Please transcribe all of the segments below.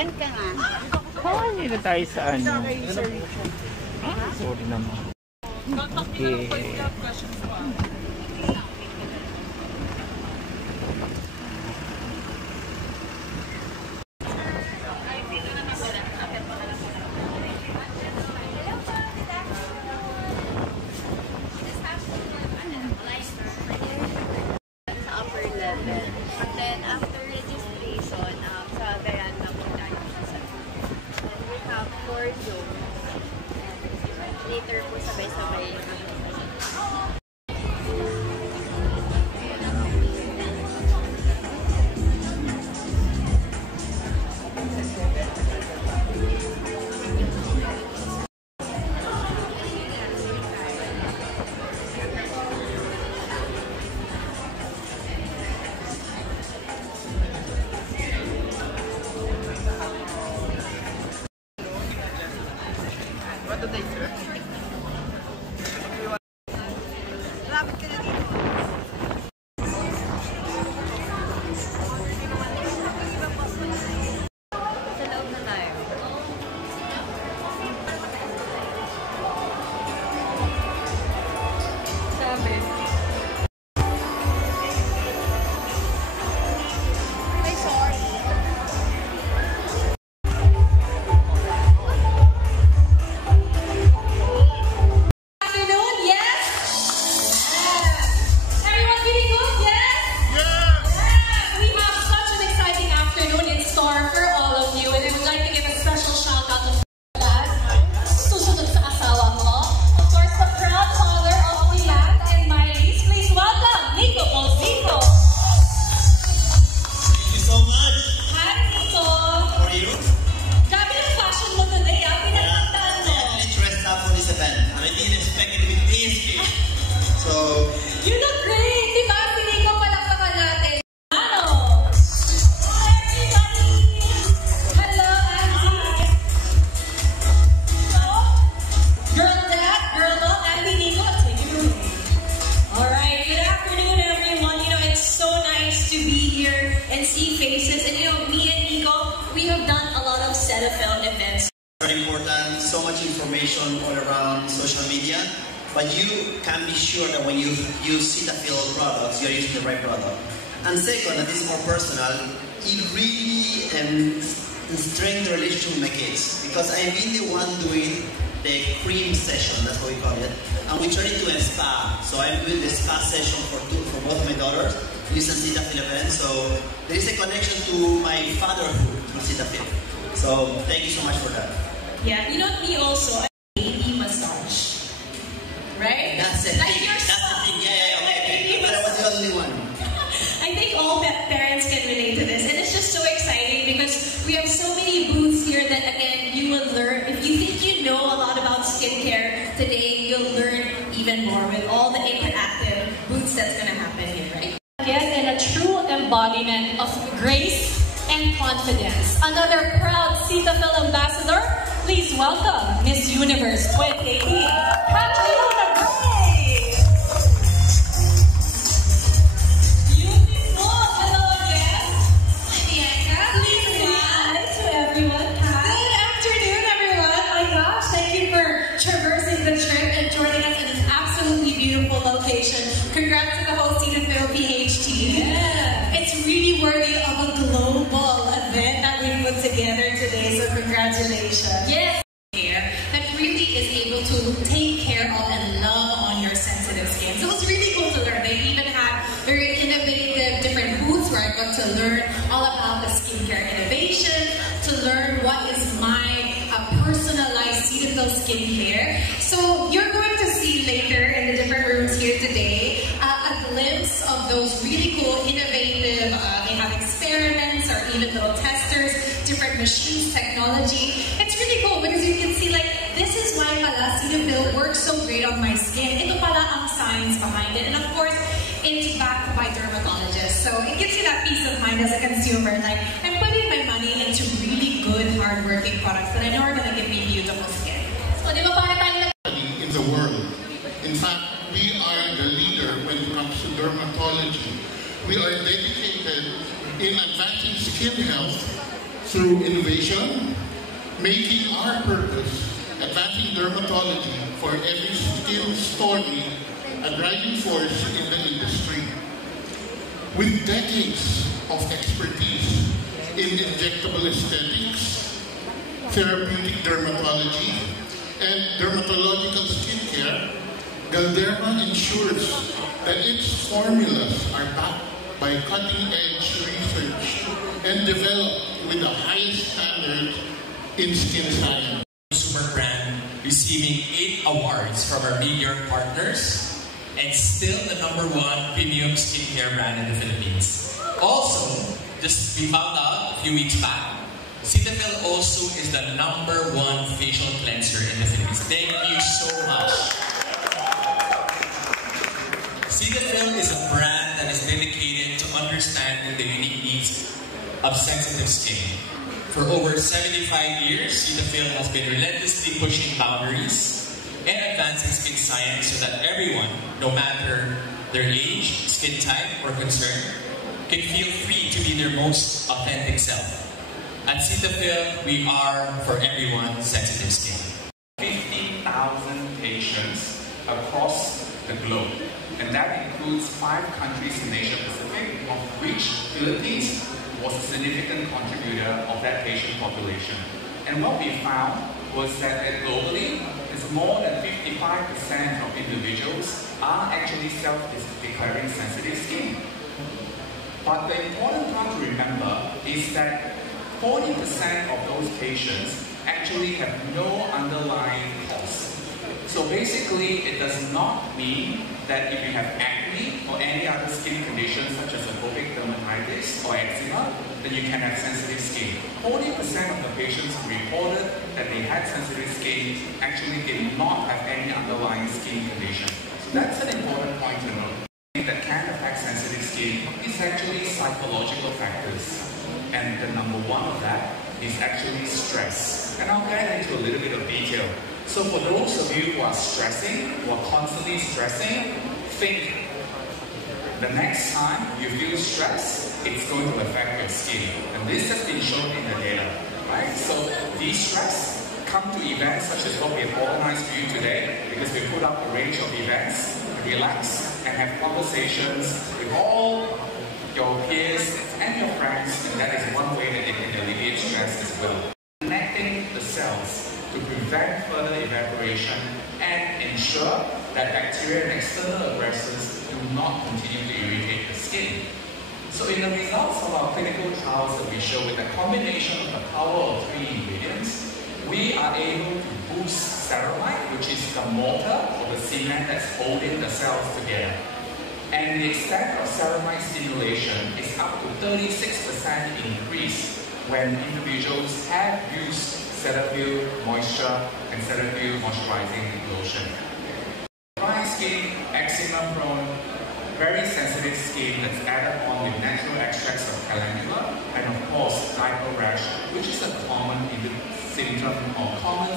Send ka nga. Hindi na tayo sa ano. Sorry naman. Okay. Later po sabay-sabay. What do they serve? Important, so much information all around social media, but you can be sure that when you use Cetaphil products, you're using the right product. And second, and this is more personal, it really strengthens the relationship with my kids, because I've been the one doing the cream session, that's what we call it, and we turn it into a spa. So I'm doing the spa session for both of my daughters using Cetaphil event. So there is a connection to my fatherhood with Cetaphil. So thank you so much for that. Yeah, you know me also, baby massage, right? That's it. Like That's the thing. Yeah. Okay. But I was the only one. I think all parents can relate to this, and it's just so exciting because we have so many booths here that again you will learn. If you think you know a lot about skincare today, you'll learn even more with all the interactive booths that's gonna happen here, right? Yes, and a true embodiment of grace and confidence. Another proud Cetaphil ambassador. Please welcome Miss Universe 2018, Catriona Gray. Beautiful. Hello, yes. Bianca. Please say hi to everyone. Good afternoon, everyone. Oh my gosh, thank you for traversing the trip and joining us in this absolutely beautiful location. Congrats to the whole Cetaphil PH team. Yeah. It's really worthy of a global event that we put together today, so congratulations. Yes. That really is able to take care of and love on your sensitive skin. So it was really cool to learn. They even had very innovative different booths where I got to learn all about the skincare innovation, to learn what is my personalized Cetaphil skincare. So you're going to see later in the different rooms here today a glimpse of those really cool, innovative, they have experiments or even little testers, different machines, technology. It's really cool because you can see like, this is why pala Cetaphil works so great on my skin. Ito pala ang science behind it. And of course, it's backed by dermatologists. So it gives you that peace of mind as a consumer. Like, I'm putting my money into really good, hard-working products that I know are going to give me beautiful skin. So, di ba para tayo in the world. In fact, we are the leader when it comes to dermatology. We are dedicated in advancing skin health through innovation, making our purpose, advancing dermatology for every skin story, a driving force in the industry. With decades of expertise in injectable aesthetics, therapeutic dermatology, and dermatological skincare, Galderma ensures that its formulas are backed by cutting-edge research and developed with the highest standards in skin science. Consumer brand receiving 8 awards from our media partners and still the #1 premium skincare brand in the Philippines. Also, just we found out a few weeks back, Cetaphil also is the #1 facial cleanser in the Philippines. Thank you so much. Cetaphil is a brand that is dedicated to understanding the unique needs of sensitive skin. For over 75 years, Cetaphil has been relentlessly pushing boundaries and advancing skin science so that everyone, no matter their age, skin type, or concern, can feel free to be their most authentic self. At Cetaphil, we are for everyone sensitive skin. 15,000 patients across the globe, and that includes 5 countries in Asia Pacific, of which Philippines was a significant contributor of that patient population. And what we found was that globally, more than 55% of individuals are actually self-declaring sensitive skin. But the important part to remember is that 40% of those patients actually have no underlying cause. So basically, it does not mean that if you have acne or any other skin condition such as atopic dermatitis or eczema, then you can have sensitive skin. 40% of the patients who reported that they had sensitive skin actually did not have any underlying skin condition. So that's an important point to note. That can affect sensitive skin is actually psychological factors. And the #1 of that is actually stress. And I'll get into a little bit of detail. So for those of you who are stressing, who are constantly stressing, think the next time you feel stress, it's going to affect your skin. And this has been shown in the data, right? So de-stress, come to events such as what we have organized for you today, because we put up a range of events, relax, and have conversations with all your peers and your friends, and that is one way that they can alleviate stress as well. Connecting the cells to prevent further evaporation and ensure that bacteria and external aggressors do not continue to irritate the skin. So in the results of our clinical trials that we show with the combination of the power of 3 ingredients, we are able to boost ceramide, which is the mortar or the cement that's holding the cells together. And the extent of ceramide stimulation is up to 36% increase when individuals have used Cetaphil Moisture and Cetaphil Moisturizing Lotion. Dry skin, eczema prone, very sensitive skin that's added on with natural extracts of calendula, and of course diaper rash, which is a common symptom or common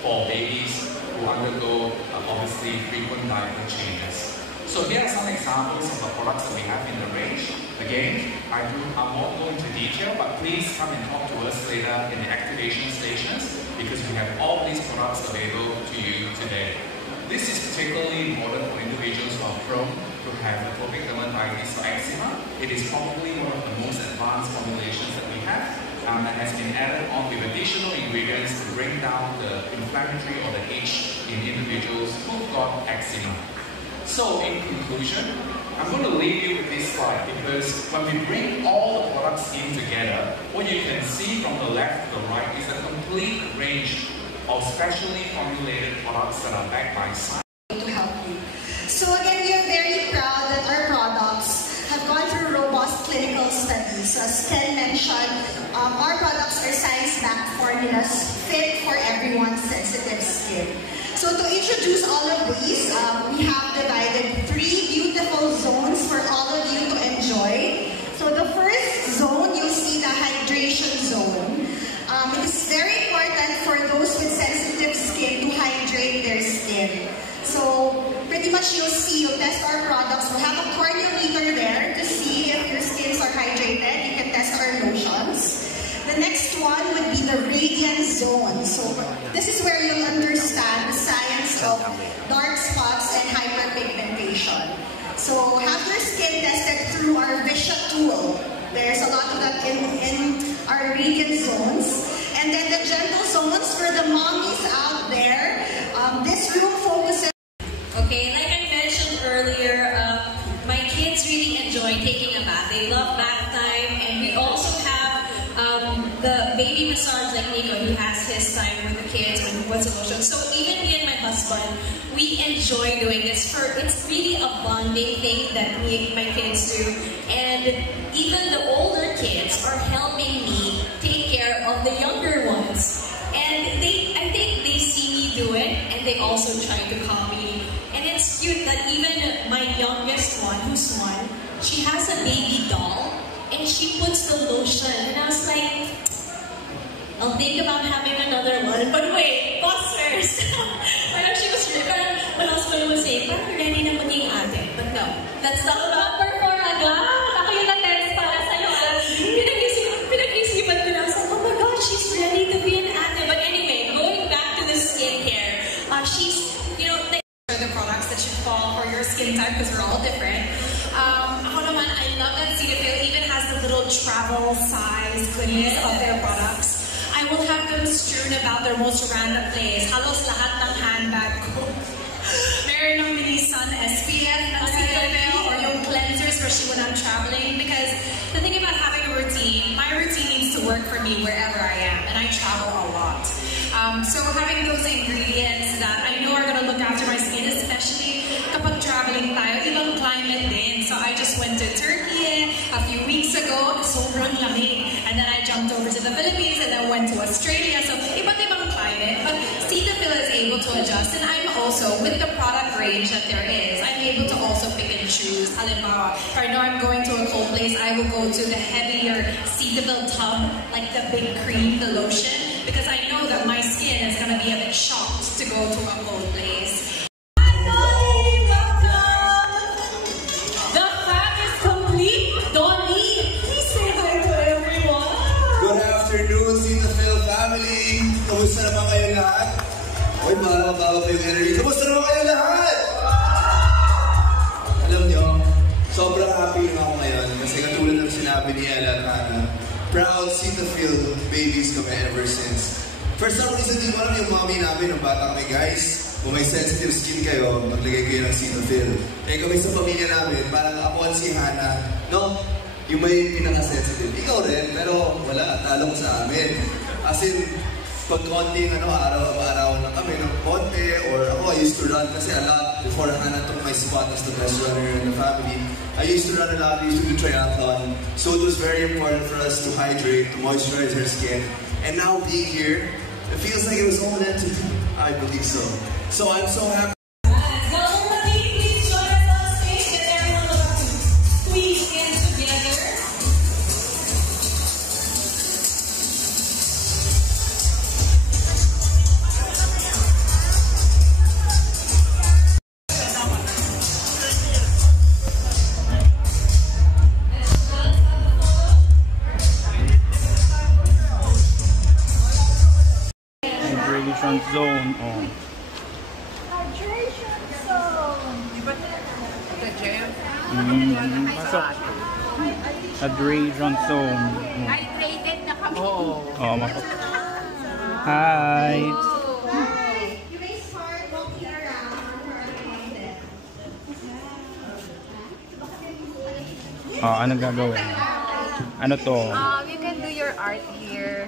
for babies who undergo obviously frequent diaper changes. So here are some examples of the products that we have in the range. Again, I won't go into detail, but please come and talk to us later in the activation stations because we have all these products available to you today. This is particularly important for individuals who are prone to have atopic dermatitis or eczema. It is probably one of the most advanced formulations that we have that has been added on with additional ingredients to bring down the inflammatory or the itch in individuals who've got eczema. So in conclusion, I'm going to leave you with this slide because when we bring all the products in together, what you can see from the left to the right is a complete range of specially formulated products that are backed by science. To help you. So again, we are very proud that our products have gone through robust clinical studies. So as Ken mentioned, our products are science-backed formulas fit for everyone's sensitive skin. So to introduce all of these, we have divided 3 beautiful zones for all of you to enjoy. So the first zone, you'll see the hydration zone. It is very important for those with sensitive skin to hydrate their skin. So pretty much you'll see, you'll test our products. We'll have a corneometer there to see if your skins are hydrated. You can test our lotions. The next would be the radiant zone. So this is where you'll understand the science of dark spots and hyperpigmentation. So have your skin tested through our Visha tool. There's a lot of that in our radiant zones. And then the gentle zones for the mommies out there. This room focuses. Okay, like I mentioned earlier, my kids really enjoy taking a bath. They love bath time, and we also have the baby massage like Nico, who has his time with the kids when he puts a lotion. So even me and my husband, we enjoy doing this. It's really a bonding thing that my kids do, and even the older kids are helping me take care of the younger ones. And I think they see me do it, and they also try to copy me. And it's cute that even my youngest one, who's 1, she has a baby doll, and she puts the lotion. And I was like, I'll think about having another one. But wait, pause first. Parang she was parang when I was going to say, parang ready na maging ate. But no, that's not number 4 agad. Ako yung na-text para sa'yo. Pinag-isipan ko lang. Oh my God, she's ready to be an ate. But anyway, going back to the skincare, she's, you know, the products that should fall for your skin type because we're all different. Ako naman, I love that Cetaphil even has the little travel size goodies of their products. I will have them strewn about their most random place. Halos lahat ng handbag ko. Meron ng mini sun SPF ng Cetaphil or yung cleansers, especially when I'm traveling. Because the thing about having a routine, my routine needs to work for me wherever I am, and I travel a lot. So having those ingredients that I know are going to look after my skin, especially kapag traveling tayo, ibang climate din. So I just went to Turkey a few weeks ago, sobrang lamig. And then I jumped over to the Philippines and then went to Australia. So iba't ibang climate, but Cetaphil is able to adjust. And I'm also, with the product range that there is, I'm able to also pick and choose. Halimbawa, if I know I'm going to a cold place, I will go to the heavier Cetaphil tub, like the big cream, the lotion, because I know that my skin is going to be a bit shocked to go to a cold place. Kamusta naman kayo lahat? Uy, makakababa pa yung energy. Kamusta naman kayo lahat? Alam nyo, sobrang happy lang ako ngayon kasi katulad ng sinabi ni Ella at Hannah, proud Cetaphil babies kami ever since. For some reason, di mo alam yung mommy namin ng bata kami, guys. Kung may sensitive skin kayo, maglagay kayo ng Cetaphil. Eh kami sa pamilya namin, parang ako at si Hannah, no? Yung may pinaka-sensitive. Ikaw rin, pero wala, talo mo sa amin. As in, pag konting araw-araw na kami ng konti, or ako, I used to run kasi a lot before Hannah took my spot as the best runner in the family. I used to run a lot, I used to do triathlon. So it was very important for us to hydrate, to moisturize our skin. And now being here, it feels like it was all meant to be. I believe so. So I'm so happy. Zone. Oh. Hydration zone. The gym. Hydration zone. Hydrated na kami. Oh, hi. You may start walking around for a minute. Oh, anong gagawin? Ano to? You can do your art here.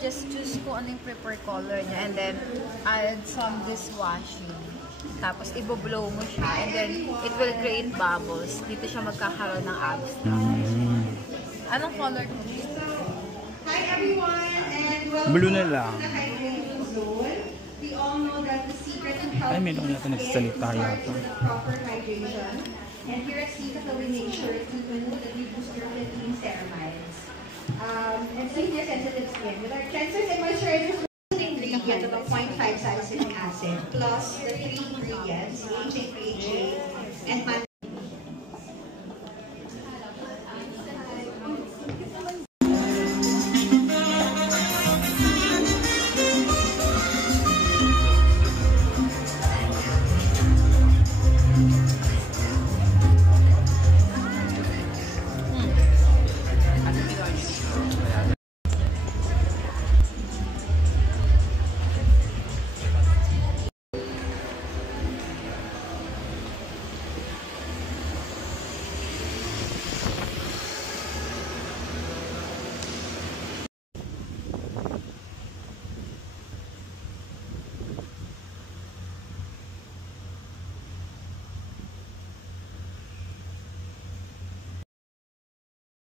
Just choose kung anong prefer color niya and then add some dishwashing. Tapos i-blow mo siya and then it will create bubbles. Dito siya magkakaroon ng abstract. Anong color mo? Hi everyone and welcome Blue na lang. to the hydration zone. We all know that the secret to healthy Ay, may nung yata nagsasalita yata. proper hydration. And here at Cetaphil, we make sure to that we boost your clean ceramides. And senior sensitive skin. With our cleansers and moisturizers, ingredient of a 0.5 salicylic acid plus the 3 ingredients, HA, and